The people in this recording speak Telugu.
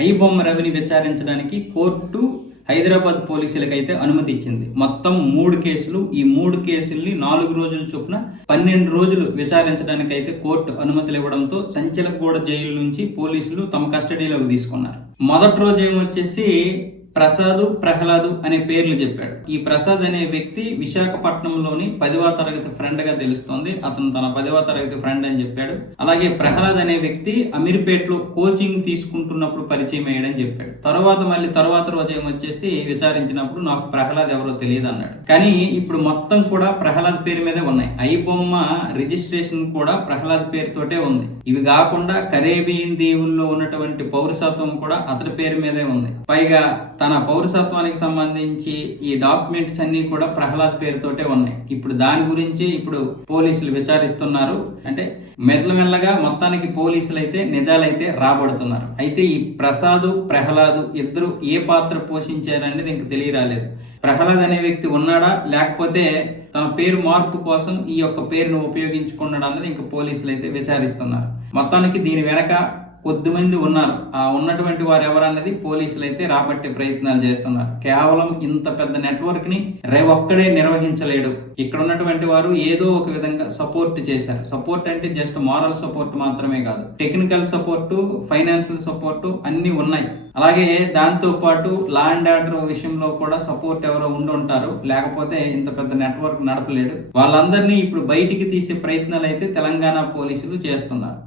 ఐబొమ్మ రవిని విచారించడానికి కోర్టు హైదరాబాద్ పోలీసులకైతే అనుమతి ఇచ్చింది. మొత్తం 3 కేసులు. ఈ 3 కేసుల్ని 4 రోజుల చొప్పున 12 రోజులు విచారించడానికైతే కోర్టు అనుమతులు ఇవ్వడంతో సంచలగూడ జైలు నుంచి పోలీసులు తమ కస్టడీలోకి తీసుకున్నారు. మొదటి రోజు ఏమొచ్చేసి ప్రసాదు, ప్రహ్లాదు అనే పేర్లు చెప్పాడు. ఈ ప్రసాద్ అనే వ్యక్తి విశాఖపట్నంలోని 10వ తరగతి ఫ్రెండ్ గా తెలుస్తోంది. అతను తన 10వ తరగతి ఫ్రెండ్ అని చెప్పాడు. అలాగే ప్రహ్లాద్ అనే వ్యక్తి అమీర్పేటలో కోచింగ్ తీసుకుంటున్నప్పుడు పరిచయం అయ్యాడని చెప్పాడు. తర్వాత రోజు ఏమొచ్చేసి విచారించినప్పుడు నాకు ప్రహ్లాద్ ఎవరో తెలియదు అన్నాడు. కానీ ఇప్పుడు మొత్తం కూడా ప్రహ్లాద్ పేరు మీదే ఉన్నాయి. ఐబొమ్మ రిజిస్ట్రేషన్ కూడా ప్రహ్లాద్ పేరుతోటే ఉంది. ఇవి కాకుండా కరేబియన్ దీవుల్లో ఉన్నటువంటి పౌరసత్వం కూడా అతడి పేరు మీదే ఉంది. పైగా తన పౌరసత్వానికి సంబంధించి ఈ డాక్యుమెంట్స్ అన్ని కూడా ప్రహ్లాద్ పేరుతోటే ఉన్నాయి. ఇప్పుడు దాని గురించి పోలీసులు విచారిస్తున్నారు. అంటే మెల్లగా మొత్తానికి పోలీసులు అయితే నిజాలైతే రాబడుతున్నారు. అయితే ఈ ప్రసాదు, ప్రహ్లాదు ఇద్దరు ఏ పాత్ర పోషించారనేది ఇంక తెలియరాలేదు. ప్రహ్లాద్ అనే వ్యక్తి ఉన్నాడా, లేకపోతే తన పేరు మార్పు కోసం ఈ యొక్క పేరును ఉపయోగించుకున్నాడు అన్నది ఇంక పోలీసులు అయితే విచారిస్తున్నారు. మొత్తానికి దీని వెనక కొద్దిమంది ఉన్నారు. ఆ ఉన్నటువంటి వారు ఎవరన్నది పోలీసులు అయితే రాబట్టే ప్రయత్నాలు చేస్తున్నారు. కేవలం ఇంత పెద్ద నెట్వర్క్ ని ఒక్కడే నిర్వహించలేడు. ఇక్కడ ఉన్నటువంటి వారు ఏదో ఒక విధంగా సపోర్ట్ చేశారు. సపోర్ట్ అంటే జస్ట్ మారల్ సపోర్ట్ మాత్రమే కాదు, టెక్నికల్ సపోర్టు, ఫైనాన్షియల్ సపోర్టు అన్ని ఉన్నాయి. అలాగే దాంతో పాటు లా అండ్ ఆర్డర్ విషయంలో కూడా సపోర్ట్ ఎవరో ఉండుంటారు. లేకపోతే ఇంత పెద్ద నెట్వర్క్ నడపలేడు. వాళ్ళందరినీ ఇప్పుడు బయటికి తీసే ప్రయత్నాలు అయితే తెలంగాణ పోలీసులు చేస్తున్నారు.